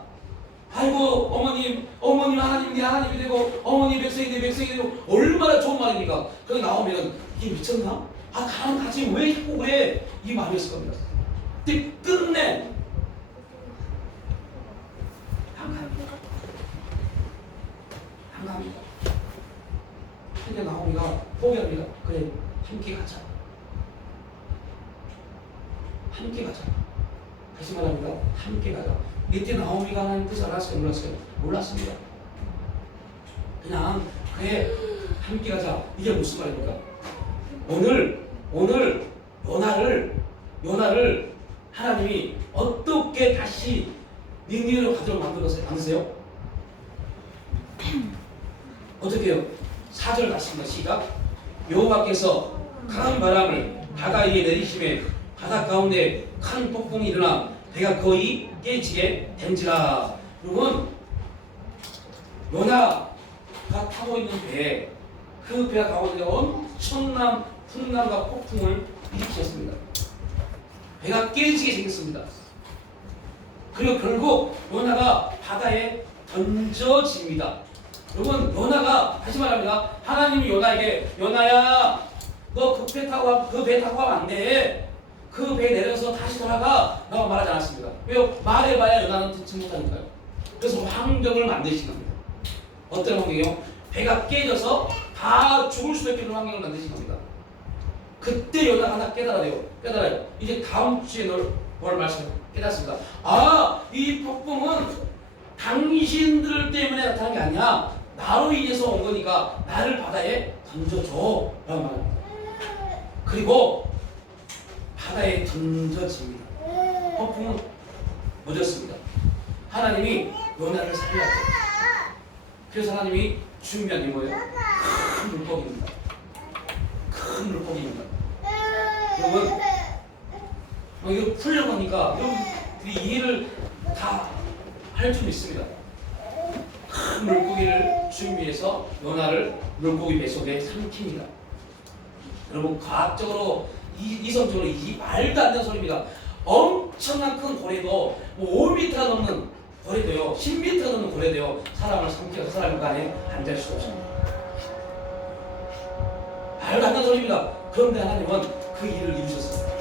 아이고 어머님 하나님 네 하나님이 되고 어머니 백성이 되고 얼마나 좋은 말입니까? 그런데 나오면 이게 미쳤나? 아 가지 왜 자꾸 그래? 이 마음이었을 겁니다. 근데 끝내 안 갑니다. 근데 나오미가 포기합니다. 그래 함께 가자. 다시 말합니다. 함께 가자. 이때 나오미가 하나님 뜻을 알았어요? 몰랐어요? 몰랐습니다. 그냥 그래 함께 가자. 이게 무슨 말입니까? 오늘 요나를 하나님이 어떻게 다시 니느웨로 가도록 만드세요? 어떻게 해요? 4절 같습니다. 시작. 여호와께서 강한 바람을 바다 위에 내리심에 바다 가운데 큰 폭풍이 일어나 배가 거의 깨지게 된지라. 여러분 요나가 타고 있는 배, 그 배가 가운데 엄청난 풍랑과 폭풍을 일으켰습니다. 배가 깨지게 생겼습니다. 그리고 결국 요나가 바다에 던져집니다. 여러분 요나가 다시 말합니다. 하나님이 요나에게 요나야 너 그 배 타고 가면 안 돼. 그 배 내려서 다시 돌아가 라고 말하지 않았습니다. 왜요? 말해봐야 요나는 듣지 못하니까요. 그래서 환경을 만드신 겁니다. 어떤 환경이요? 배가 깨져서 다 죽을 수밖에 없는 환경을 만드신 겁니다. 그때 요나가 하나 깨달아요. 이제 다음 주에 뭘 말씀 깨닫습니다. 아, 이 폭풍은 당신들 때문에 나타난 게 아니야. 나로 인해서 온 거니까 나를 바다에 던져줘 라고 말합니다. 그리고 바다에 던져집니다. 폭풍은 멎었습니다. 하나님이 요나를 살려야 돼요. 그래서 하나님이 준비한 게 뭐예요? 큰 물고기입니다. 여러분 이거 풀려고 하니까 여러분들이 이해를 다 할 줄 있습니다. 큰 물고기를 준비해서 요나를 물고기 뱃속에 삼킵니다. 여러분 과학적으로 이성적으로 이 말도 안 되는 소리입니다. 엄청난 큰 고래도 5m 넘는 고래도요, 10m 넘는 고래도요, 사람을 삼켜서 사람 안에 앉을 수가 없습니다. 말도 안 되는 소리입니다. 그런데 하나님은 그 일을 이루셨습니다.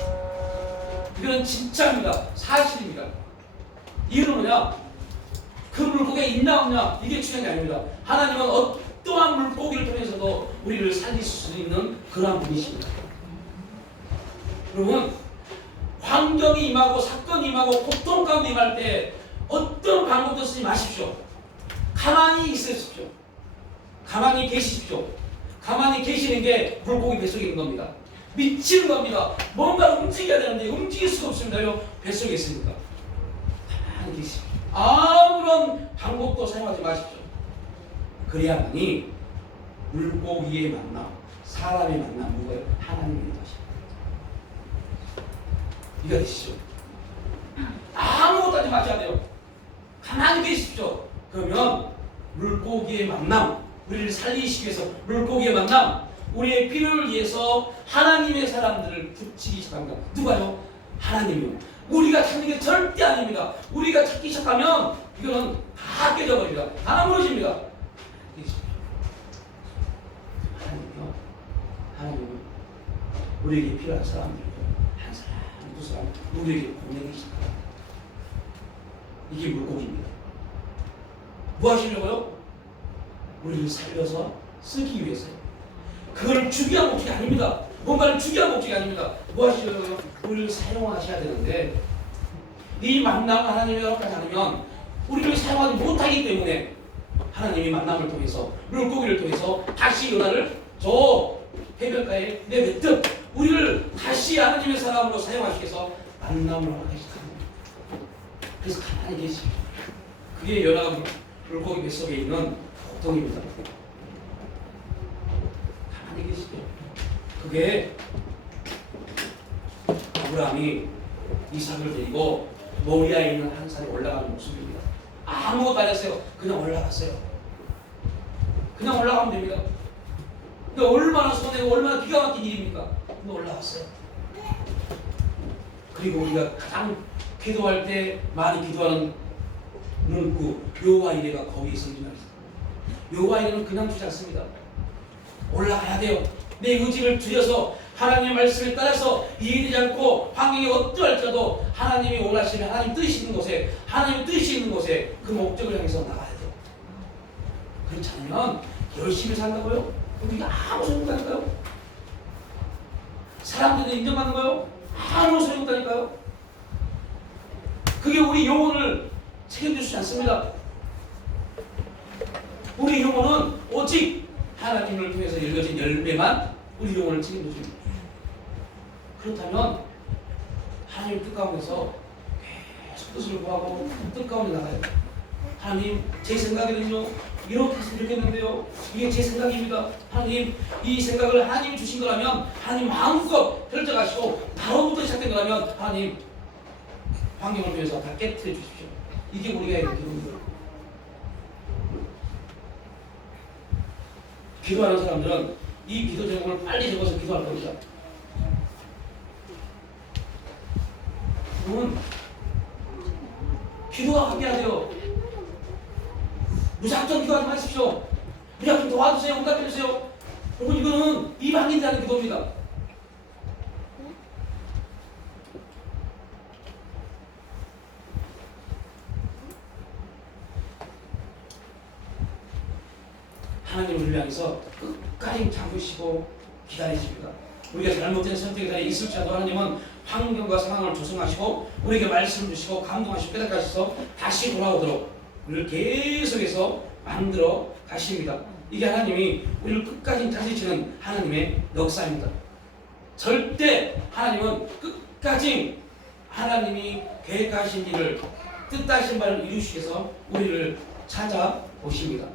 이거는 진짜입니다. 사실입니다. 이유는 뭐냐? 그 물고기가 있나 없냐? 이게 중요한 게 아닙니다. 하나님은 어떠한 물고기를 통해서도 우리를 살릴 수 있는 그러한 분이십니다. 여러분 환경이 임하고 사건이 임하고 고통 가운데 임할 때 어떤 방법도 쓰지 마십시오. 가만히 있으십시오. 가만히 계십시오. 가만히 계시는 게 물고기 뱃속에 있는 겁니다. 미치는 겁니다. 뭔가 움직여야 되는데 움직일 수가 없습니다. 뱃속에 있으니까 가만히 계십시오. 아무런 방법도 사용하지 마십시오. 그래야만이 물고기의 만남, 사람의 만남, 뭐예요? 하나님의 것입니다. 이거 되시죠? 아무것도 하지 마셔야 돼요. 가만히 계십시오. 그러면 물고기의 만남, 우리를 살리시기 위해서 물고기의 만남, 우리의 필요를 위해서 하나님의 사람들을 붙이기 시작합니다. 누가요? 하나님이요. 우리가 찾는 게 절대 아닙니다. 우리가 찾기 시작하면 이거는 다 깨져버립니다. 다 무너집니다. 하나님은 우리에게 필요한 사람들을 우리에게 보내주십니다. 이게 물고기입니다. 뭐 하시려고요? 우리를 살려서 쓰기 위해서요. 그걸 주기 위한 목적이 아닙니다. 뭔가를 주기 위한 목적이 아닙니다. 뭐 하시려고요? 우리를 사용하셔야 되는데 이 만남 하나님이 허락하지 않으면 우리를 사용하지 못하기 때문에 하나님이 만남을 통해서 물고기를 통해서 다시 요나를 저 해변가에 내뱉듯 우리를 다시 하나님의 사람으로 사용하시기 위해서 만남을 허락하시다. 그래서 가만히 계십시오. 그게 요나가 물고기 뱃속에 있는 고통입니다. 가만히 계십시오. 그게 아브라함이 이삭을 데리고 모리아에 있는 한 산에 올라가는 모습입니다. 아무것도 안 했어요. 그냥 올라갔어요. 그냥 올라가면 됩니다. 근데 얼마나 손해고 얼마나 기가 막힌 일입니까? 근데 올라갔어요. 그리고 우리가 가장 기도할 때 많이 기도하는 문구 여호와 이레가 거기 있습니다. 여호와 이레는 그냥 주지 않습니다. 올라가야 돼요. 내 의지를 들여서 하나님의 말씀에 따라서 이해되지 않고 환경이 어떠할지라도 하나님이 원하시면 하나님 뜻이 있는 곳에 하나님 뜻이 있는 곳에 그 목적을 향해서 나가야 돼요. 그렇지 않으면 열심히 산다고요? 우리가 아무 소용 없다니까요? 사람들이 인정받는 거요? 아무 소용 없다니까요? 그게 우리 영혼을 책임지지 않습니다. 우리 영혼은 오직 하나님을 통해서 열려진 열매만 우리 영혼을 책임져줍니다. 그렇다면 하나님 뜻 가운데서 계속 뜻을 구하고 뜻 가운데 나가요. 하나님 제 생각에는요 이렇게 했으면 좋겠는데요. 이게 제 생각입니다. 하나님 이 생각을 하나님이 주신 거라면 하나님 마음껏 결정하시고 바로부터 시작된 거라면 하나님 환경을 통해서 다 깨트려 주십시오. 이게 우리가 해야 되는 거예요. 기도하는 사람들은 이 기도 제목을 빨리 적어서 기도할 겁니다. 여러분 기도가 함께해야 돼요. 무작정 기도하지 마십시오. 무작정 도와주세요. 응답해주세요. 여러분 이거는 이방인이 하는 기도입니다. 하나님 우리를 향해서 끝까지 참으시고 기다리십니다. 우리가 잘못된 선택에 대해 있을지라도 하나님은 환경과 상황을 조성하시고 우리에게 말씀을 주시고 감동하시고 깨닫게 하셔서 다시 돌아오도록 우리를 계속해서 만들어 가십니다. 이게 하나님이 우리를 끝까지 다스리시는 하나님의 역사입니다. 절대 하나님은 끝까지 하나님이 계획하신 일을 뜻하신 바를 이루시기 위해서 우리를 찾아오십니다.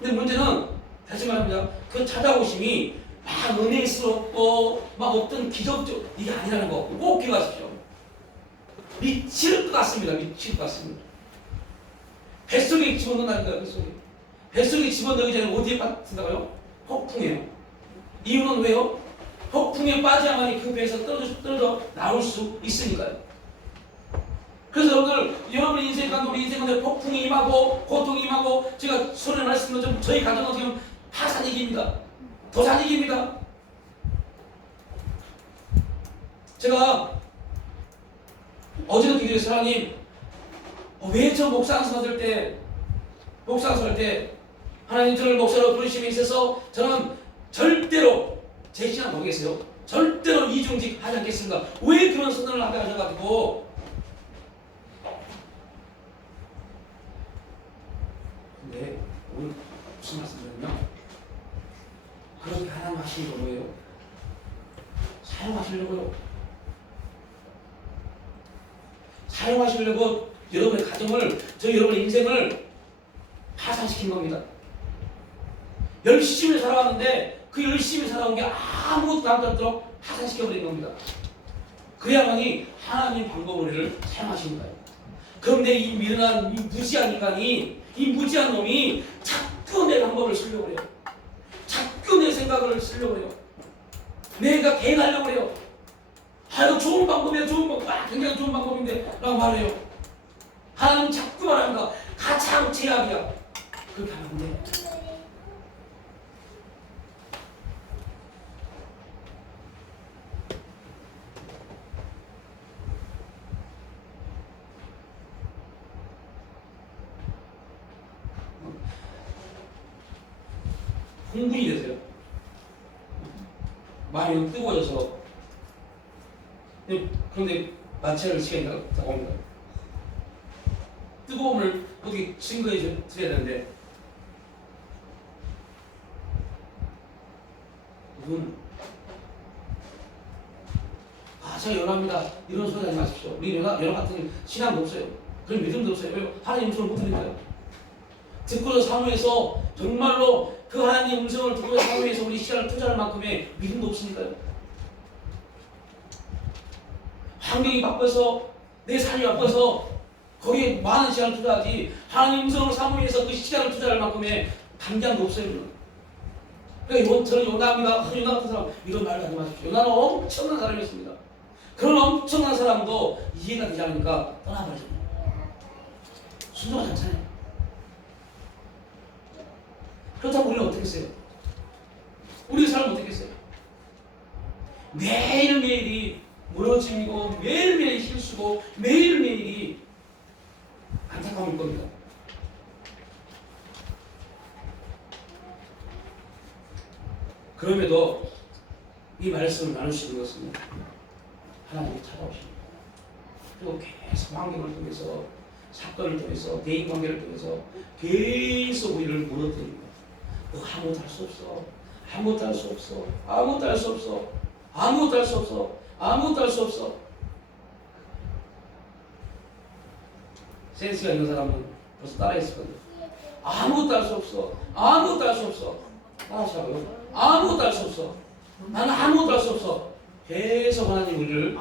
근데 문제는 다시 말합니다. 그 찾아오심이 막 은혜스럽고 막 어떤 기적적 이게 아니라는 거 꼭 기억하십시오. 미칠 것 같습니다. 미칠 것 같습니다. 뱃속에 집어넣는다니까요. 뱃속에 집어넣기 전에 어디에 빠진다고요? 폭풍이에요. 이유는 왜요? 폭풍에 빠져야만이 그 배에서 떨어져 나올 수 있으니까요. 그래서 여러분 인생 가운데 우리 인생 가운데 폭풍이 임하고 고통이 임하고 제가 소리를 말씀드린 것처럼 저희 가정은 지금 파산위기입니다. 도산위기입니다. 제가 어제도 기도했어요. 하나님 왜 저 목사항서 할 때 하나님 저를 목사로 부르심에 있어서 저는 절대로 제 신앙 모르겠어요. 절대로 이중직 하지 않겠습니다. 왜 그런 선언을 하게 하셔가지고 근데 오늘 무슨 말씀드렸냐? 그렇게 하나님 하시는 거 뭐예요? 사용하시려고요. 사용하시려고 여러분의 가정을, 여러분의 인생을 파산시킨 겁니다. 열심히 살아왔는데 그 열심히 살아온 게 아무것도 남지 않도록 파산시켜버린 겁니다. 그래야만이 하나님 방법으로 우리를 사용하시는 거예요. 그런데 이 미련한, 이 무지한 인간이, 이 무지한 놈이 자꾸 내 방법을 쓰려고 해요. 자꾸 내 생각을 쓰려고 해요. 내가 개인하려고 해요. 이거 좋은 방법이야, 좋은 방법. 굉장히 좋은 방법인데 라고 말해요. 하나님 자꾸 말합니다. 가장 최악이야. 그렇게 하면 안 돼요. 흥분이 되세요. 마음이 너무 뜨거워져서. 그런데 마취할 시간이 다가옵니다. 뜨거움을 어떻게 증거해 드려야 되는데 누군 제가 연합니다 이런 소리 하지 마십시오. 우리 연합 같은 신앙도 없어요. 그런 믿음도 없어요. 왜? 하나님 음성을 못 들으니까요. 듣고서 사모해서 정말로 그 하나님 음성을 듣고 사모해서 우리 시간을 투자할 만큼의 믿음도 없으니까요. 환경이 바빠서 내 삶이 바빠서 거기에 많은 시간을 투자하지 하나님 음성을 사모해서 그 시간을 투자할 만큼의 감량도 없어요. 그러니까 저는 요나입니다. 요나 같은 사람 이런 말도 하지 마십시오. 요나는 엄청난 사람이었습니다. 그런 엄청난 사람도 이해가 되지 않으니까 떠나버리죠. 순종하지 않잖아요. 그렇다고 우리는 어떻게 했어요? 우리 삶은 어떻게 했어요? 매일매일이 무너짐이고 매일매일 실수고 매일매일이 안타까움일 겁니다. 그럼에도 이 말씀을 나누시는 것은 하나님이 찾아오십니다. 그리고 계속 환경을 통해서 사건을 통해서 대인관계를 통해서 계속 우리를 무너뜨립니다. 너 아무것도 할 수 없어. 아무것도 할 수 없어. 아무것도 할 수 없어. 아무것도 할 수 없어. 아무것도 할 수 없어. 센스가 있는 사람은 벌써 따라했을 건데 아무것도 할 수 없어. 아무것도 할 수 없어. 따라하시라고요. 아무것도 할 수 없어. 나는 아무것도 할 수 없어. 계속 하나님 우리를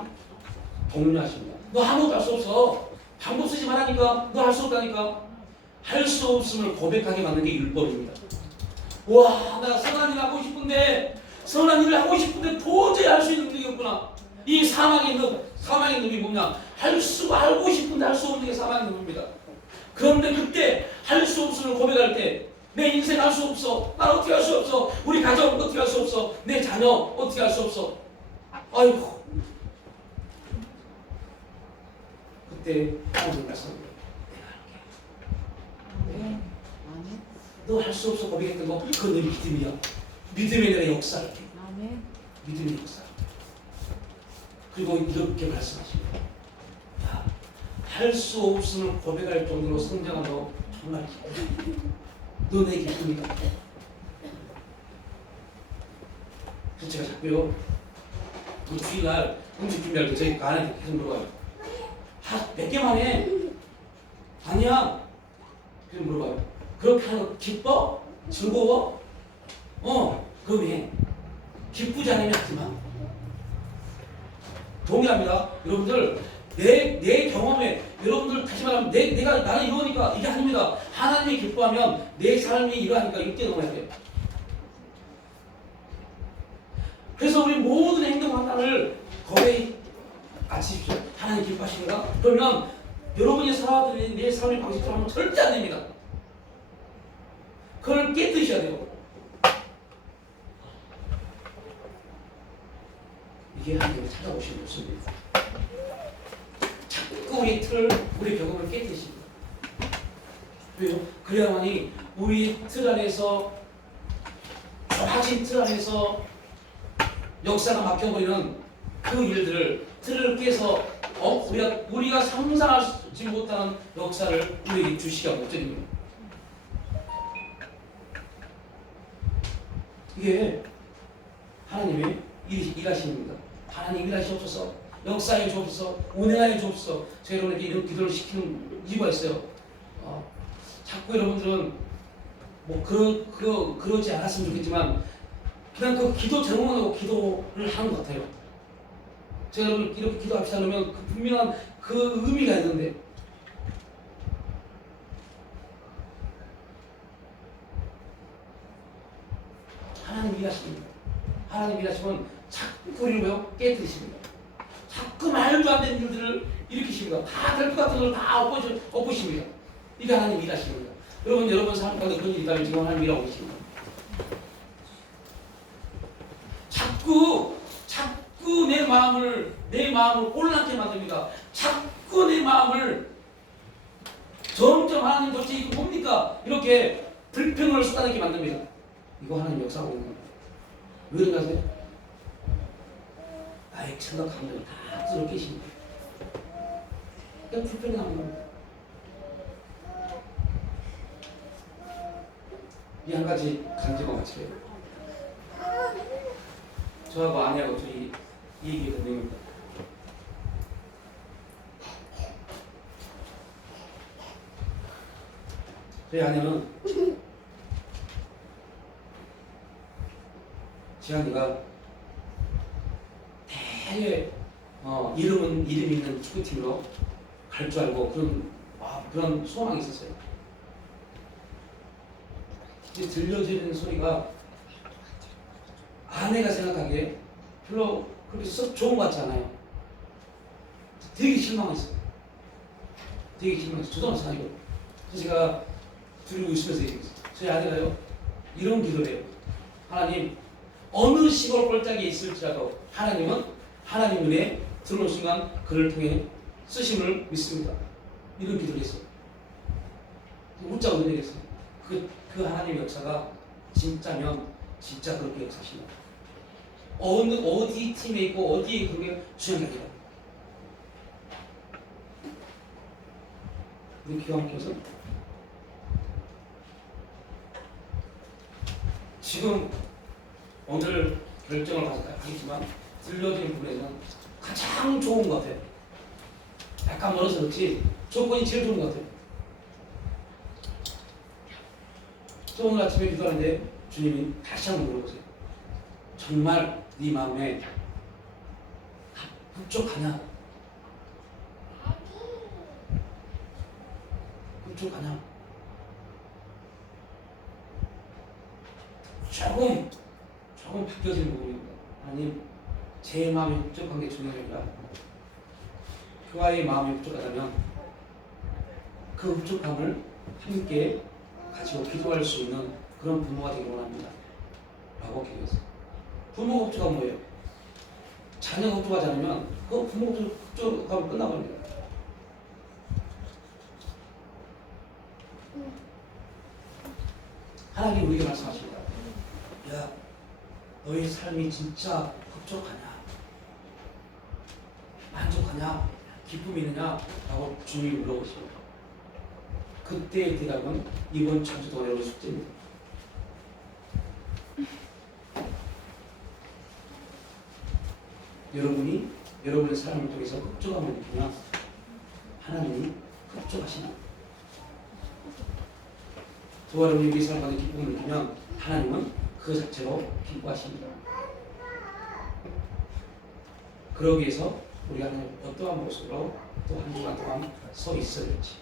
독려하십니다. 너 아무것도 할 수 없어. 방법 쓰지 말라니까. 너 할 수 없다니까. 할 수 없음을 고백하게 만드는 게 율법입니다. 와, 나 선한 일 하고 싶은데 선한 일을 하고 싶은데 도저히 할 수 있는 능력이 없구나. 이 사망의 능력이 뭐냐? 알고 싶은데 할 수 없는 게 사망의 능력입니다. 그런데 그때 할 수 없음을 고백할 때 내 인생 할 수 없어. 난 어떻게 할 수 없어. 우리 가정 어떻게 할 수 없어. 내 자녀 어떻게 할 수 없어. 아이고. 그때 하나님 말씀합니다. 너 할 수 없어 고백했던 거 그건 내 믿음이야. 믿음의 내 역사를. 믿음의 역사. 그리고 이렇게 말씀하십니다. 야, 할 수 없음을 고백할 정도로 성장한 너 정말 기쁘다. 너 내 기쁨이다. 그래서 제가 자꾸요. 그 주일날 음식 준비할 때 저희 가한테 계속 물어봐요. 몇 개만 해. 아니야. 그래서 물어봐요. 그렇게 하는 거 기뻐? 즐거워? 그럼 해. 기쁘지 않으면 하지 마. 동일합니다. 여러분들 내 경험에 여러분들 다시 말하면 나는 이러니까 이게 아닙니다. 하나님이 기뻐하면 내 삶이 이러하니까 이때 넘어야 돼요. 그래서 우리 모든 행동 하나를 거의 아십시오. 하나님 기뻐하시는가? 그러면 여러분이 살아왔던 내 삶의 방식대로 하면 절대 안 됩니다. 그걸 깨뜨리셔야 돼요. 이게 하나님을 찾아오시는 모습입니다. 자꾸 우리 틀을, 우리 경험을 깨뜨리십니다. 왜요? 그래야만이 우리 틀 안에서, 좁아진 틀 안에서 역사가 막혀버리는 그 일들을 틀을 깨서 우리가 상상하지 못하는 역사를 우리에게 주시기가 목적입니다. 이게 하나님의 일하시는 겁니다. 하나님 일하시옵소서, 역사에 주옵소서, 운행하여 주옵소서. 제가 여러분에게 이런 기도를 시키는 이유가 있어요. 자꾸 여러분들은 뭐 그러지 않았으면 좋겠지만 그냥 그 기도 제목만 하고 기도를 하는 것 같아요. 제가 여러분 이렇게 기도합시다 그러면 그 분명한 그 의미가 있는데 하나님 일하십니다. 하나님 일하시면 자꾸 우리를 왜요? 깨뜨리십니다. 자꾸 말도 안 되는 일들을 일으키십니다. 다 될 것 같은 걸 다 엎으십니다. 이게 하나님 일하십니다. 여러분 삶 가운데 그런 일이 있다면 지금 하나님 일하고 계십니다. 자꾸 내 마음을 혼란케 만듭니다. 자꾸 내 마음을 점점 하나님 도대체 이거 뭡니까? 이렇게 불평을 쏟아내게 만듭니다. 이거 하나님 역사가 오는 겁니다. 왜 그런가 하세요? 나의 생각 감정을 다 들어 계십니다. 그냥 불편이 나오는 겁니다. 이 한 가지 간증과 같이 해요. 저하고 아내하고 둘이 이 얘기가 됩니다. 저희 아내는 지한이가 되게 이름이 있는 축구팀으로 갈 줄 알고 그런 소망이 있었어요. 이제 들려지는 소리가 아내가 생각하기에 별로 그렇게 썩 좋은 것 같지 않아요. 되게 실망했어요. 되게 실망했어요. 저도 마찬가지고. 그래서 제가 들고 있으면서 얘기했어요. 저희 아내가요, 이런 기도를 해요. 하나님, 어느 시골 꼴짝에 있을지라도 하나님은 하나님 눈에 들어온 순간 그를 통해 쓰심을 믿습니다. 이런 기도를 했어요. 웃자고 이런 얘기했어요. 그 하나님의 역사가 진짜면 진짜 그렇게 역사하십니다. 어디 팀에 있고 어디에 그게 중요한 게 아니라 우리 기왕께서 지금 오늘 결정을 하겠지만 들려진 부분에서는 가장 좋은 것 같아요. 약간 멀어서 그렇지 조건이 제일 좋은 것 같아요. 저 오늘 아침에 기도하는데 주님이 다시 한번 물어보세요. 정말 네 마음에 흡족하냐? 흡족하냐? 조금 바뀌어진 부분입니다. 아니, 제 마음이 흡족한 게 중요한 게 아니라 교화의 마음이 흡족하다면 그 흡족함을 함께 가지고 기도할 수 있는 그런 부모가 되길 원합니다. 라고 기도했어요. 부모가 흡족하면 뭐예요? 자녀가 흡족하지 않으면 그 부모가 흡족하면 끝나버립니다. 하나님 우리에게 말씀하십니다. 야, 너의 삶이 진짜 흡족하냐? 만족하냐? 기쁨이 있느냐? 라고 주님이 물어보십니다. 그때의 대답은 이번 주 동안의 여러분 숙제입니다. 여러분이 여러분의 삶을 통해서 흡족함을 느끼면 하나님이 흡족하시나? 또 여러분이 우리 삶 가운데 기쁨을 느끼면 하나님은 그 자체로 기뻐하십니다. 그러기 위해서 우리가 하나님 어떠한 모습으로 또 한 주간 동안 서 있어야 될지,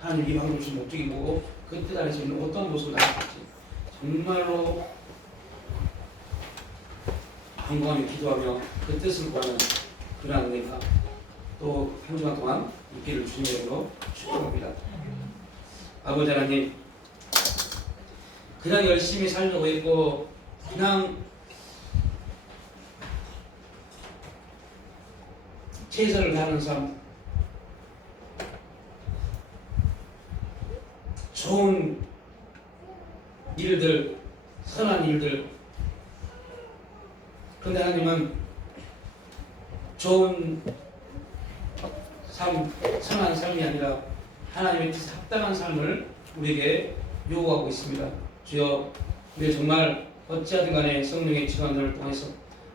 하나님 이 방송을 주신 목적이 뭐고 그 뜻 안에서 있는 어떤 모습을 나타낼지 정말로 간구하며 기도하며 그 뜻을 구하는 그러한 은혜가 또 한 주간 동안 있기를 주님의 이름으로 축복합니다. 아버지 하나님, 그냥 열심히 살려고 했고 그냥 최선을 다하는 삶, 좋은 일들, 선한 일들, 그런데 하나님은 좋은 삶, 선한 삶이 아니라 하나님의 뜻에 합당한 삶을 우리에게 요구하고 있습니다. 주여, 우리 정말 어찌하든 간에 성령의 지원을 통해서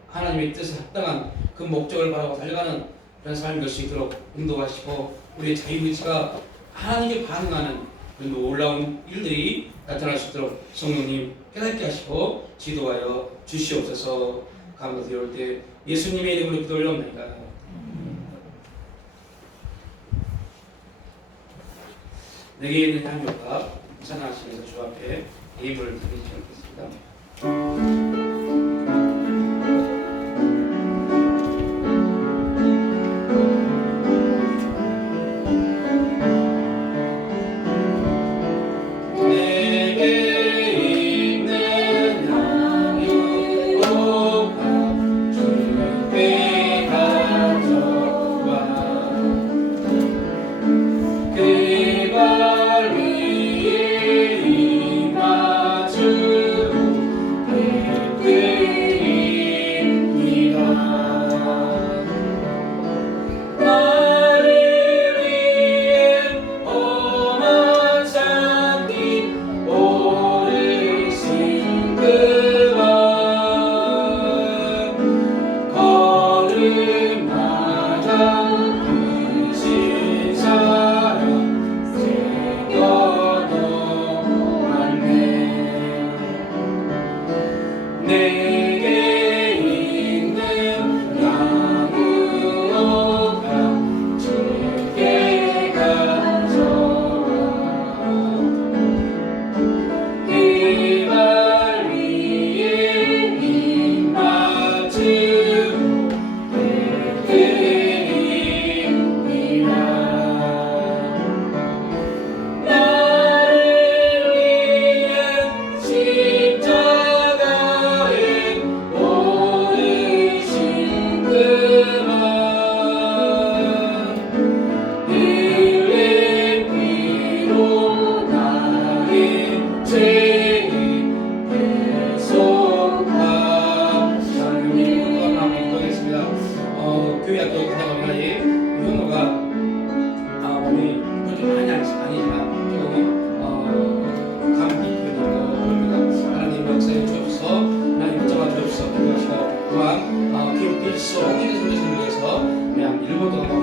하나님의 뜻에 합당한 그 목적을 바라고 달려가는 그런 삶이 될 수 있도록 인도하시고 우리의 자유의지가 하나님께 반응하는 그런 놀라운 일들이 나타날 수 있도록 성령님 깨닫게 하시고 지도하여 주시옵소서. 감사드릴 때 예수님의 이름으로 기도 올려옵나이다. 내게 있는 향유가 찬양하시면서 주 앞에 예물을 드리지 않겠습니다.